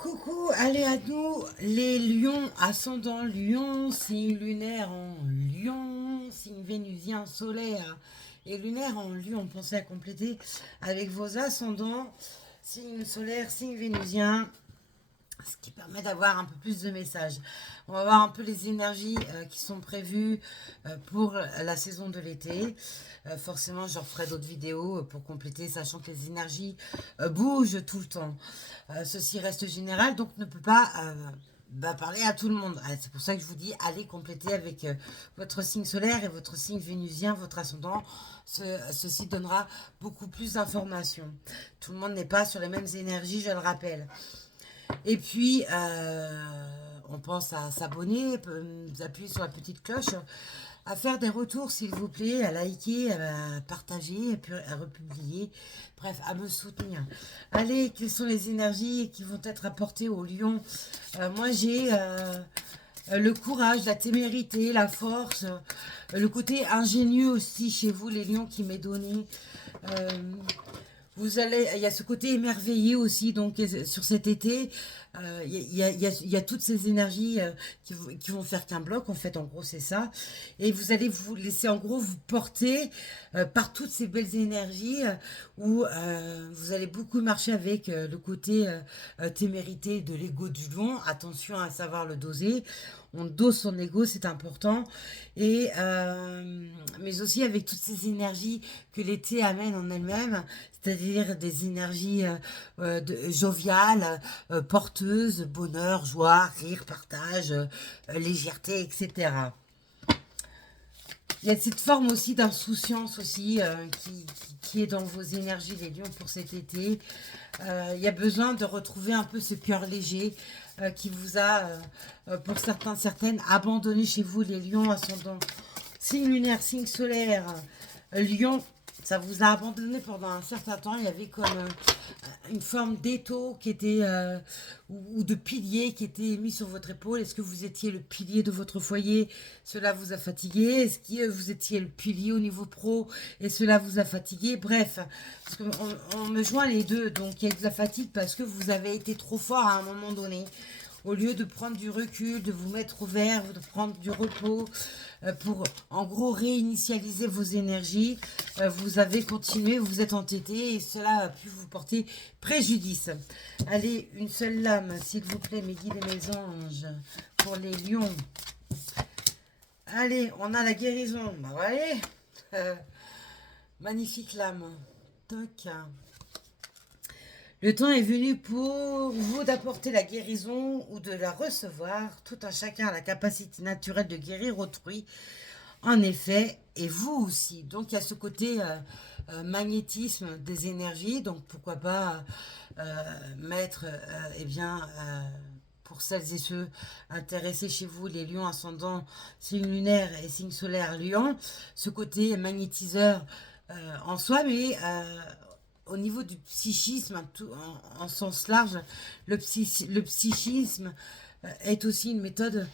Coucou, allez à nous, les lions, ascendant lion, signe lunaire en lion, signe vénusien solaire et lunaire en lion. Pensez à compléter avec vos ascendants, signe solaire, signe vénusien, ce qui permet d'avoir un peu plus de messages. On va voir un peu les énergies qui sont prévues pour la saison de l'été. Forcément, je referai d'autres vidéos pour compléter, sachant que les énergies bougent tout le temps. Ceci reste général, donc ne peut pas parler à tout le monde. C'est pour ça que je vous dis, allez compléter avec votre signe solaire et votre signe vénusien, votre ascendant. Ceci donnera beaucoup plus d'informations. Tout le monde n'est pas sur les mêmes énergies, je le rappelle. Et puis, on pense à s'abonner, appuyer sur la petite cloche, à faire des retours, s'il vous plaît, à liker, à partager, à republier, bref, à me soutenir. Allez, quelles sont les énergies qui vont être apportées au lion? Moi, j'ai le courage, la témérité, la force, le côté ingénieux aussi chez vous, les lions, qui m'est donné. Euh, il y a ce côté émerveillé aussi, donc sur cet été, il y a toutes ces énergies qui vont faire qu'un bloc, en fait, en gros, c'est ça. Et vous allez vous laisser, en gros, vous porter par toutes ces belles énergies où vous allez beaucoup marcher avec le côté témérité de l'ego du lion. Attention à savoir le doser. On dose son ego, c'est important. Et, mais aussi avec toutes ces énergies que l'été amène en elle-même, c'est-à-dire des énergies joviales, porteuses, bonheur, joie, rire, partage, légèreté, etc. Il y a cette forme aussi d'insouciance aussi qui est dans vos énergies, les lions, pour cet été. Il y a besoin de retrouver un peu ce cœur léger qui vous a, pour certains, certaines, abandonné chez vous, les lions, ascendant signe lunaire, signe solaire, lion. Ça vous a abandonné pendant un certain temps. Il y avait comme une forme d'étau qui était ou de pilier qui était mis sur votre épaule. Est-ce que vous étiez le pilier de votre foyer? Cela vous a fatigué. Est-ce que vous étiez le pilier au niveau pro et cela vous a fatigué? Bref, parce on me joint les deux. Donc il y a de la fatigue parce que vous avez été trop fort à un moment donné. Au lieu de prendre du recul, de vous mettre au vert, de prendre du repos pour en gros réinitialiser vos énergies, vous avez continué, vous vous êtes entêté et cela a pu vous porter préjudice. Allez, une seule lame, s'il vous plaît, mes guides et mes anges, pour les lions. Allez, on a la guérison. Bah ouais. Magnifique lame. Toc. Le temps est venu pour vous d'apporter la guérison ou de la recevoir. Tout un chacun a la capacité naturelle de guérir autrui, en effet, et vous aussi. Donc il y a ce côté magnétisme des énergies. Donc pourquoi pas mettre, eh bien, pour celles et ceux intéressés chez vous, les lions ascendant, signe lunaire et signe solaire lion, ce côté magnétiseur en soi, mais au niveau du psychisme, en sens large, le psychisme est aussi une méthode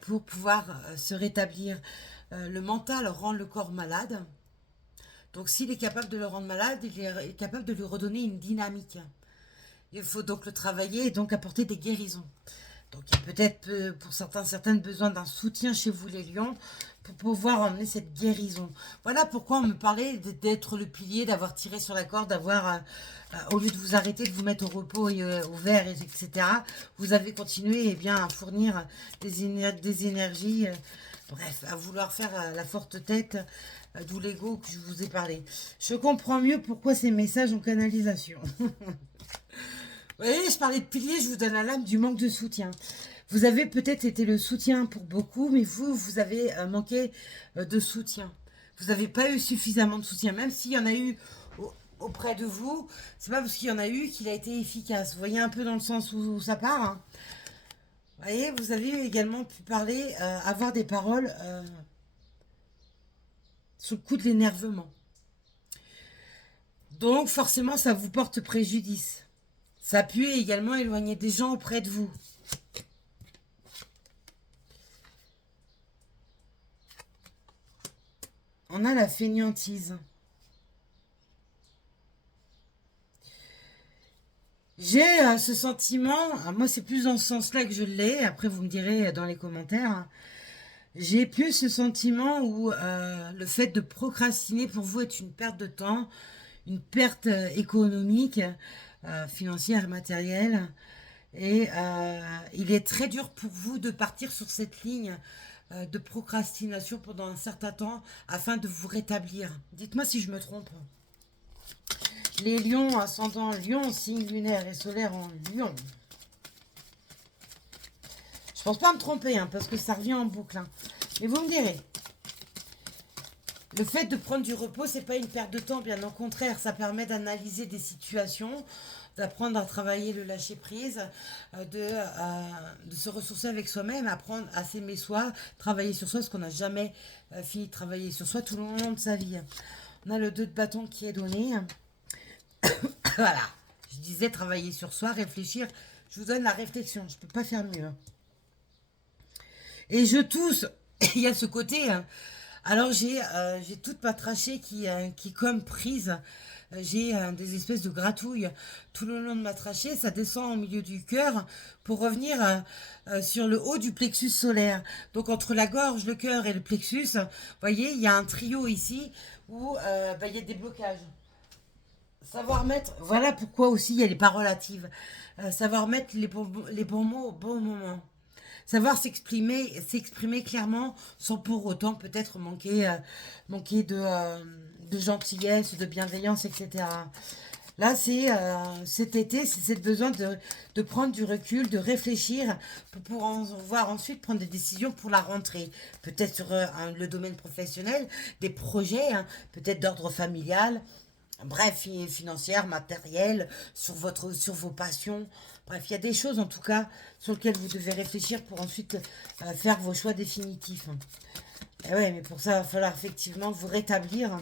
pour pouvoir se rétablir. Le mental rend le corps malade. Donc s'il est capable de le rendre malade, il est capable de lui redonner une dynamique. Il faut donc le travailler et donc apporter des guérisons. Donc il y a peut-être pour certains, certaines besoin d'un soutien chez vous les lions pour pouvoir emmener cette guérison. Voilà pourquoi on me parlait d'être le pilier, d'avoir tiré sur la corde, d'avoir, au lieu de vous arrêter, de vous mettre au repos et au vert, etc., vous avez continué bien, à fournir des énergies, bref, à vouloir faire la forte tête, d'où l'ego que je vous ai parlé. Je comprends mieux pourquoi ces messages en canalisation. Vous voyez, je parlais de pilier, je vous donne la lame du manque de soutien. Vous avez peut-être été le soutien pour beaucoup, mais vous avez manqué de soutien. Vous n'avez pas eu suffisamment de soutien, même s'il y en a eu auprès de vous. C'est pas parce qu'il y en a eu qu'il a été efficace. Vous voyez un peu dans le sens où ça part. Hein. Vous voyez, vous avez également pu parler, avoir des paroles sous le coup de l'énervement. Donc forcément, ça vous porte préjudice. Ça a pu également éloigner des gens auprès de vous. On a la fainéantise. J'ai ce sentiment, moi c'est plus dans ce sens-là que je l'ai, après vous me direz dans les commentaires, hein. J'ai plus ce sentiment où le fait de procrastiner pour vous est une perte de temps, une perte économique, financière, matérielle. Et il est très dur pour vous de partir sur cette ligne de procrastination pendant un certain temps afin de vous rétablir. Dites-moi si je me trompe. Les lions, ascendant lion, signe lunaire et solaire en lion. Je pense pas me tromper, hein, parce que ça revient en boucle, hein. Mais vous me direz, le fait de prendre du repos, c'est pas une perte de temps, bien au contraire, ça permet d'analyser des situations, d'apprendre à travailler le lâcher prise, de se ressourcer avec soi-même, apprendre à s'aimer soi, travailler sur soi, parce qu'on n'a jamais fini de travailler sur soi tout le long de sa vie. On a le 2 de bâton qui est donné. Voilà. Je disais travailler sur soi, réfléchir. Je vous donne la réflexion. Je peux pas faire mieux. Et je tousse. Il y a ce côté, hein. Alors j'ai toute ma trachée qui est comme prise. J'ai des espèces de gratouilles tout le long de ma trachée. Ça descend au milieu du cœur pour revenir sur le haut du plexus solaire. Donc entre la gorge, le cœur et le plexus, vous voyez, il y a un trio ici où il y a des blocages. Savoir mettre, voilà pourquoi aussi il y a les paroles hâtives. Savoir mettre les bons mots au bon moment. Savoir s'exprimer clairement sans pour autant peut-être manquer de gentillesse, de bienveillance, etc. Là, c'est cet été, c'est cette besoin de prendre du recul, de réfléchir pour pouvoir ensuite prendre des décisions pour la rentrée. Peut-être sur le domaine professionnel, des projets, hein, peut-être d'ordre familial, bref, financière, matérielle, sur vos passions. Bref, il y a des choses en tout cas sur lesquelles vous devez réfléchir pour ensuite faire vos choix définitifs. Et ouais, mais pour ça, il va falloir effectivement vous rétablir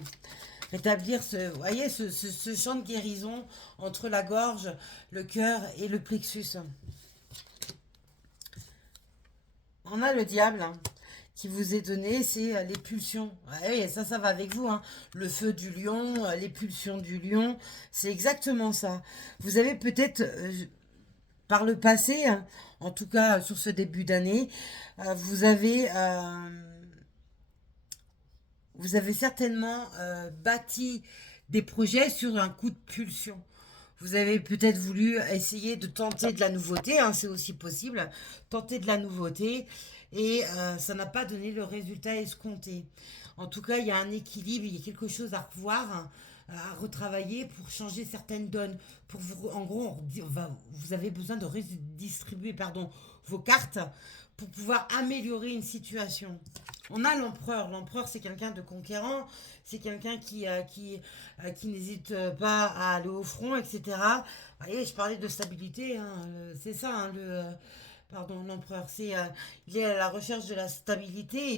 vous voyez, ce champ de guérison entre la gorge, le cœur et le plexus. On a le diable, hein, qui vous est donné, c'est les pulsions. Ouais, oui, ça va avec vous, hein. Le feu du lion, les pulsions du lion, c'est exactement ça. Vous avez peut-être, par le passé, hein, en tout cas sur ce début d'année, vous avez certainement bâti des projets sur un coup de pulsion. Vous avez peut-être voulu essayer de tenter de la nouveauté, hein, c'est aussi possible, tenter de la nouveauté, et ça n'a pas donné le résultat escompté. En tout cas, il y a un équilibre, il y a quelque chose à revoir, hein, à retravailler pour changer certaines donnes. Pour vous, en gros, vous avez besoin de redistribuer, pardon, vos cartes pour pouvoir améliorer une situation. On a l'empereur. L'empereur, c'est quelqu'un de conquérant, c'est quelqu'un qui n'hésite pas à aller au front, etc. Vous voyez, je parlais de stabilité, hein, c'est ça, hein, pardon, l'empereur. Il est à la recherche de la stabilité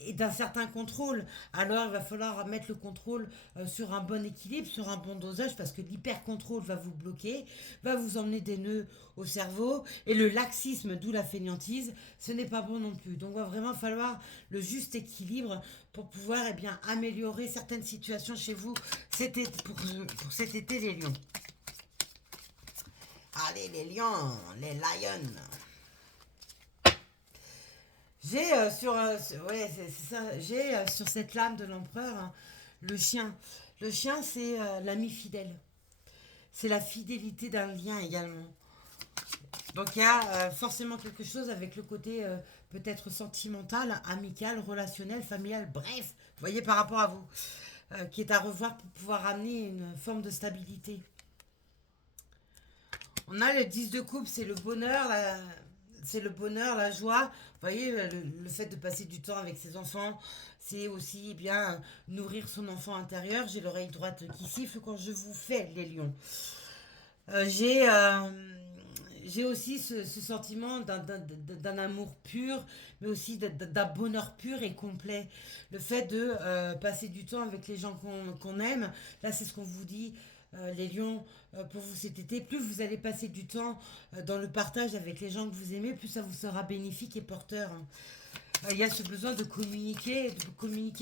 et d'un certain contrôle. Alors, il va falloir mettre le contrôle sur un bon équilibre, sur un bon dosage, parce que l'hyper-contrôle va vous bloquer, va vous emmener des nœuds au cerveau, et le laxisme, d'où la fainéantise, ce n'est pas bon non plus. Donc, il va vraiment falloir le juste équilibre pour pouvoir améliorer certaines situations chez vous pour cet été, les lions. Allez, les lions, les lions. J'ai ouais, c'est ça. J'ai sur cette lame de l'empereur, hein, le chien. Le chien, c'est l'ami fidèle. C'est la fidélité d'un lien également. Donc il y a forcément quelque chose avec le côté peut-être sentimental, amical, relationnel, familial, bref, vous voyez par rapport à vous, qui est à revoir pour pouvoir amener une forme de stabilité. On a le 10 de coupe, c'est le bonheur, la joie. Vous voyez, le fait de passer du temps avec ses enfants, c'est aussi bien nourrir son enfant intérieur. J'ai l'oreille droite qui siffle quand je vous fais les lions. Euh, j'ai euh, j'ai aussi ce sentiment d'un amour pur, mais aussi d'un bonheur pur et complet. Le fait de passer du temps avec les gens qu'on aime, là c'est ce qu'on vous dit, les lions, pour vous cet été, plus vous allez passer du temps dans le partage avec les gens que vous aimez, plus ça vous sera bénéfique et porteur, hein. Il y a ce besoin de communiquer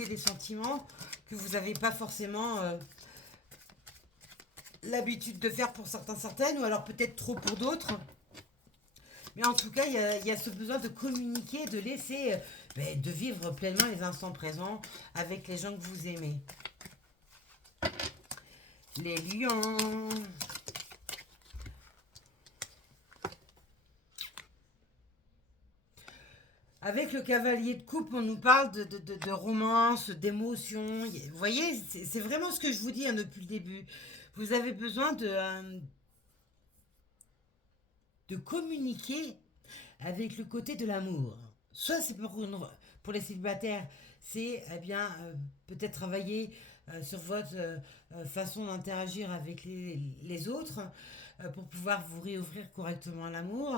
des sentiments que vous n'avez pas forcément l'habitude de faire pour certains, certaines, ou alors peut-être trop pour d'autres. Mais en tout cas, il y a ce besoin de communiquer, de laisser, de vivre pleinement les instants présents avec les gens que vous aimez. Les lions. Avec le cavalier de coupe, on nous parle de romance, d'émotion. Vous voyez, c'est vraiment ce que je vous dis hein, depuis le début. Vous avez besoin de communiquer avec le côté de l'amour. Soit c'est pour les célibataires, c'est peut-être travailler sur votre façon d'interagir avec les autres pour pouvoir vous réouvrir correctement à l'amour.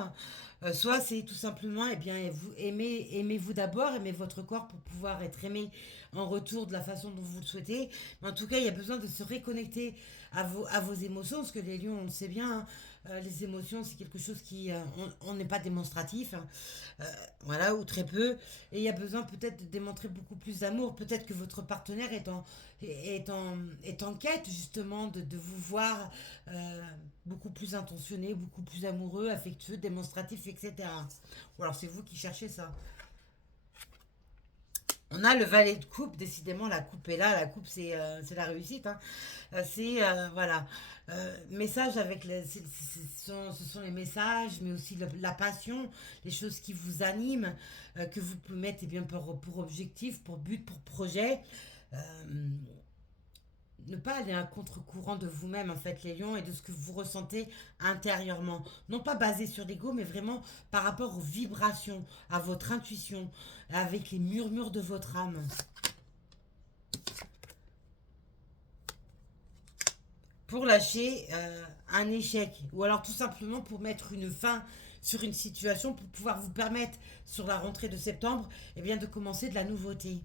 Soit c'est tout simplement, vous aimez-vous d'abord, aimez votre corps pour pouvoir être aimé en retour de la façon dont vous le souhaitez. Mais en tout cas, il y a besoin de se reconnecter à vos émotions, parce que les lions, on le sait bien, hein, les émotions, c'est quelque chose qui, on n'est pas démonstratif, hein, voilà, ou très peu. Et il y a besoin peut-être de démontrer beaucoup plus d'amour. Peut-être que votre partenaire est en quête justement de vous voir beaucoup plus intentionné, beaucoup plus amoureux, affectueux, démonstratif, etc. Ou alors c'est vous qui cherchez ça. On a le valet de coupe, décidément la coupe est là, la coupe c'est la réussite. Hein. Voilà. Message avec ce sont les messages, mais aussi la passion, les choses qui vous animent, que vous pouvez mettre pour objectif, pour but, pour projet. Euh, ne pas aller à contre-courant de vous-même, en fait, les lions, et de ce que vous ressentez intérieurement. Non pas basé sur l'ego, mais vraiment par rapport aux vibrations, à votre intuition, avec les murmures de votre âme. Pour lâcher un échec, ou alors tout simplement pour mettre une fin sur une situation, pour pouvoir vous permettre, sur la rentrée de septembre, de commencer de la nouveauté.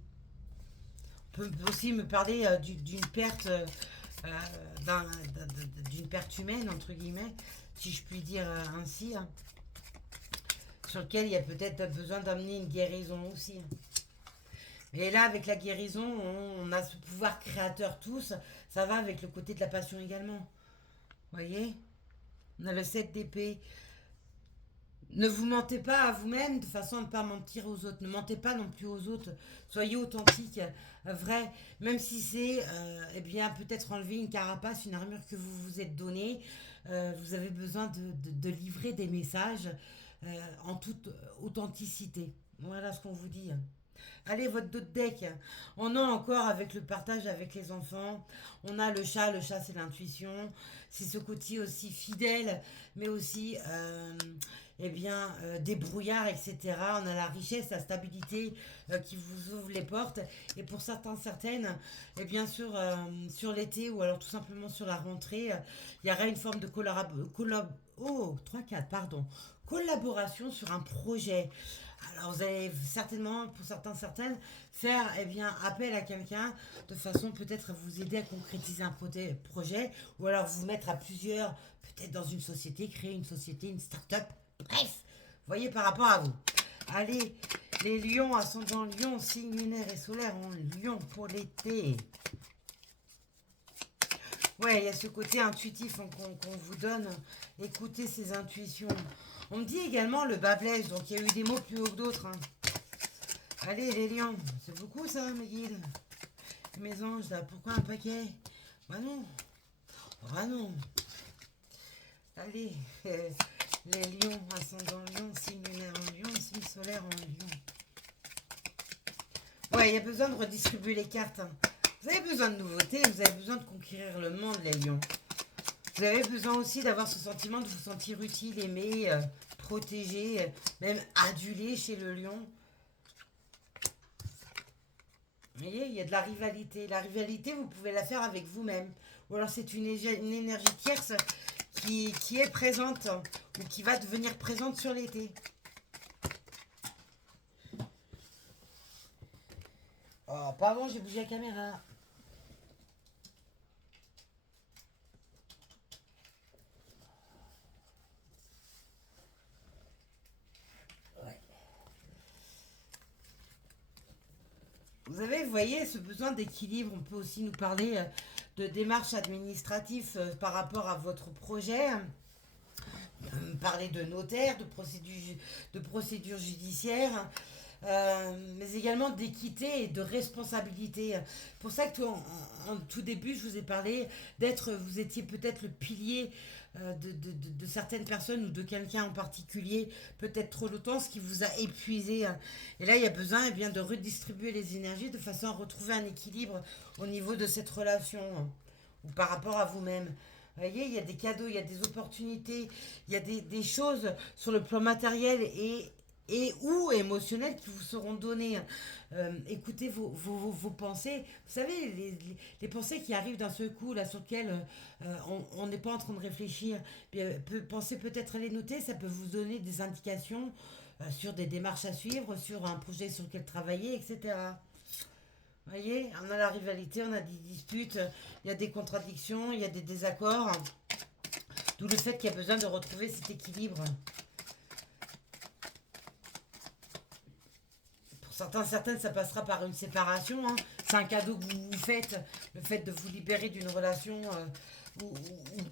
On peut aussi me parler d'une perte euh, d'une perte humaine, entre guillemets, si je puis dire ainsi, hein, sur lequel il y a peut-être besoin d'amener une guérison aussi. Et là, avec la guérison, on a ce pouvoir créateur tous, ça va avec le côté de la passion également. Vous voyez? On a le 7 d'épée. Ne vous mentez pas à vous-même de façon à ne pas mentir aux autres. Ne mentez pas non plus aux autres. Soyez authentique, vrai. Même si c'est, peut-être enlever une carapace, une armure que vous vous êtes donnée. Vous avez besoin de livrer des messages en toute authenticité. Voilà ce qu'on vous dit. Allez, votre dos de deck. On a encore avec le partage avec les enfants. On a le chat. Le chat, c'est l'intuition. C'est ce côté aussi fidèle, mais aussi des brouillards, etc. On a la richesse, la stabilité qui vous ouvre les portes. Et pour certains, certaines, et bien sûr, sur l'été ou alors tout simplement sur la rentrée, il y aura une forme de collaboration sur un projet. Alors vous allez certainement, pour certains, certaines, faire appel à quelqu'un de façon peut-être à vous aider à concrétiser un projet ou alors vous mettre à plusieurs, peut-être dans une société, créer une société, une start-up. Bref, voyez par rapport à vous. Allez, les lions, ascendant lion, signe lunaire et solaire en lion pour l'été. Ouais, il y a ce côté intuitif qu'on vous donne. Écoutez ces intuitions. On me dit également le bas blèche, donc il y a eu des mots plus haut que d'autres. Hein. Allez, les lions, c'est beaucoup ça, mes guides. Mes anges, là, pourquoi un paquet? Bah non. Bah non. Allez, les lions, ascendant lion, signe lunaire en lion, signe solaire en lion. Ouais, il y a besoin de redistribuer les cartes. Hein. Vous avez besoin de nouveautés, vous avez besoin de conquérir le monde, les lions. Vous avez besoin aussi d'avoir ce sentiment de vous sentir utile, aimé, protégé, même adulé chez le lion. Vous voyez, il y a de la rivalité. La rivalité, vous pouvez la faire avec vous-même. Ou alors c'est une énergie tierce qui est présente ou qui va devenir présente sur l'été. Oh, pardon, j'ai bougé la caméra. Vous avez, vous voyez, ce besoin d'équilibre. On peut aussi nous parler de démarches administratives par rapport à votre projet. Parler de notaire, de procédures judiciaires, mais également d'équité et de responsabilité. Pour ça que en tout début, je vous ai parlé vous étiez peut-être le pilier de certaines personnes ou de quelqu'un en particulier, peut-être trop longtemps, ce qui vous a épuisé. Et là, il y a besoin bien, de redistribuer les énergies de façon à retrouver un équilibre au niveau de cette relation ou par rapport à vous-même. Vous voyez, il y a des cadeaux, il y a des opportunités, il y a des choses sur le plan matériel et ou émotionnel qui vous seront données. Écoutez vos pensées. Vous savez, les pensées qui arrivent d'un seul coup, là, sur lesquelles on n'est pas en train de réfléchir. Bien, pensez peut-être à les noter, ça peut vous donner des indications sur des démarches à suivre, sur un projet sur lequel travailler, etc. Vous voyez, on a la rivalité, on a des disputes, il y a des contradictions, il y a des désaccords. D'où le fait qu'il y a besoin de retrouver cet équilibre. Pour certaines, ça passera par une séparation. Hein. C'est un cadeau que vous vous faites, le fait de vous libérer d'une relation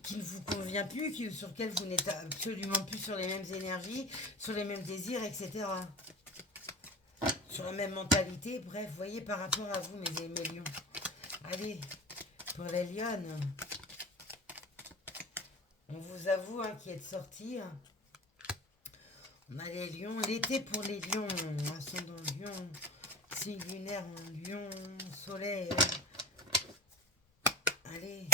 qui ne vous convient plus, sur laquelle vous n'êtes absolument plus sur les mêmes énergies, sur les mêmes désirs, etc. Sur la même mentalité, bref, vous voyez par rapport à vous, mes lions. Allez, pour les lionnes, on vous avoue qui est sorti. On a les lions, l'été pour les lions, ascendant lion, signe lunaire en lion, soleil. Allez.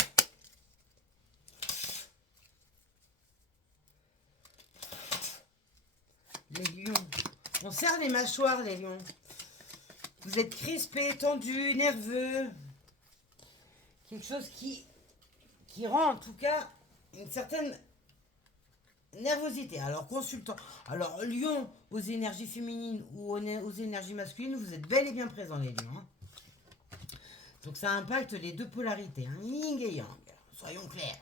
Les lions. On serre les mâchoires, les lions. Vous êtes crispés, tendus, nerveux. Quelque chose qui rend en tout cas une certaine nervosité. Alors, consultant. Alors, lion aux énergies féminines ou aux énergies masculines, vous êtes bel et bien présents, les lions. Hein. Donc, ça impacte les deux polarités. Hein, yin et yang. Soyons clairs.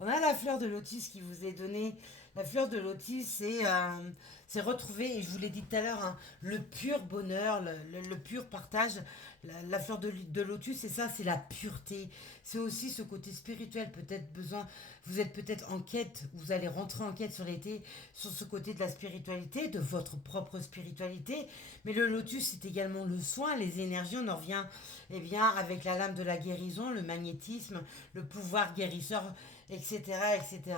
On a la fleur de lotus qui vous est donnée. La fleur de lotus, c'est retrouver, et je vous l'ai dit tout à l'heure, hein, le pur bonheur, le pur partage. La fleur de lotus, c'est ça, c'est la pureté. C'est aussi ce côté spirituel, peut-être besoin. Vous êtes peut-être en quête, vous allez rentrer en quête sur l'été, sur ce côté de la spiritualité, de votre propre spiritualité. Mais le lotus, c'est également le soin, les énergies. On en revient bien, avec la lame de la guérison, le magnétisme, le pouvoir guérisseur, etc., etc.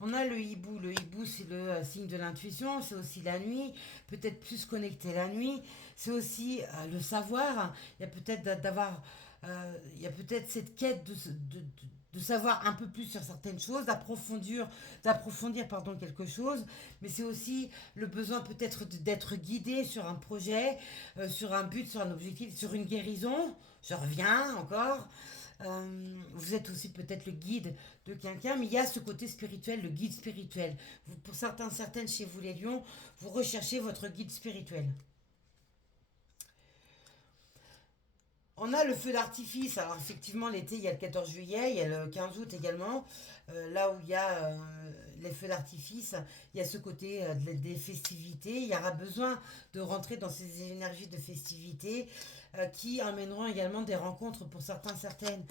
On a le hibou. Le hibou, c'est le signe de l'intuition. C'est aussi la nuit. Peut-être plus connecté la nuit. C'est aussi le savoir. Il y a peut-être il y a peut-être cette quête de savoir un peu plus sur certaines choses, d'approfondir quelque chose. Mais c'est aussi le besoin peut-être d'être guidé sur un projet, sur un but, sur un objectif, sur une guérison. Je reviens encore. Vous êtes aussi peut-être le guide de quelqu'un, mais il y a ce côté spirituel, le guide spirituel. Pour certaines chez vous les lions, vous recherchez votre guide spirituel. On a le feu d'artifice. Alors effectivement, l'été, il y a le 14 juillet, il y a le 15 août également. Là où il y a les feux d'artifice, il y a ce côté des festivités. Il y aura besoin de rentrer dans ces énergies de festivités qui amèneront également des rencontres pour certaines.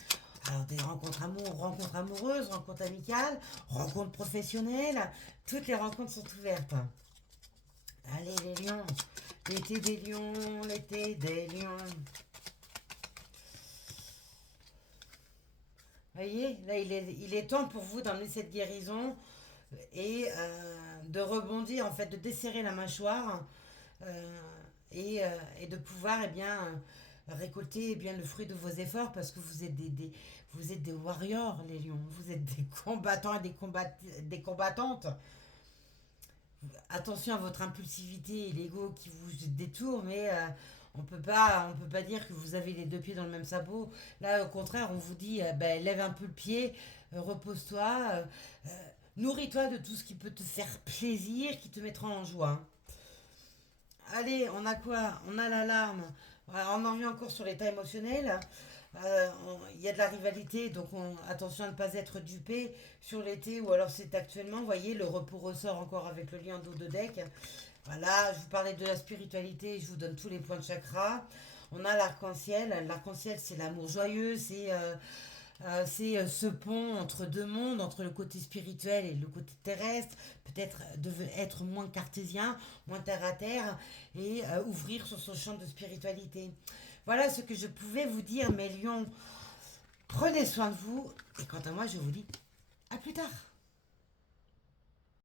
Alors des rencontres amoureuses, rencontres amicales, rencontres professionnelles. Toutes les rencontres sont ouvertes. Allez les lions, l'été des lions, l'été des lions. Vous voyez, là, il est temps pour vous d'emmener cette guérison et de rebondir, en fait, de desserrer la mâchoire euh, et de pouvoir, récolter le fruit de vos efforts parce que vous êtes des warriors, les lions. Vous êtes des combattants et des combattantes. Attention à votre impulsivité et l'ego qui vous détourne, mais on peut pas dire que vous avez les deux pieds dans le même sabot. Là, au contraire, on vous dit, lève un peu le pied, repose-toi, nourris-toi de tout ce qui peut te faire plaisir, qui te mettra en joie. Allez, on a quoi? On a l'alarme. Voilà, on en revient encore sur l'état émotionnel. Il y a de la rivalité, donc attention à ne pas être dupé sur l'été ou alors c'est actuellement. Vous voyez, le repos ressort encore avec le lien d'eau de deck. Voilà, je vous parlais de la spiritualité, je vous donne tous les points de chakra. On a l'arc-en-ciel. L'arc-en-ciel, c'est l'amour joyeux, c'est ce pont entre deux mondes, entre le côté spirituel et le côté terrestre, peut-être être moins cartésien, moins terre à terre, et ouvrir sur son champ de spiritualité. Voilà ce que je pouvais vous dire, mes lions. Prenez soin de vous, et quant à moi, je vous dis à plus tard.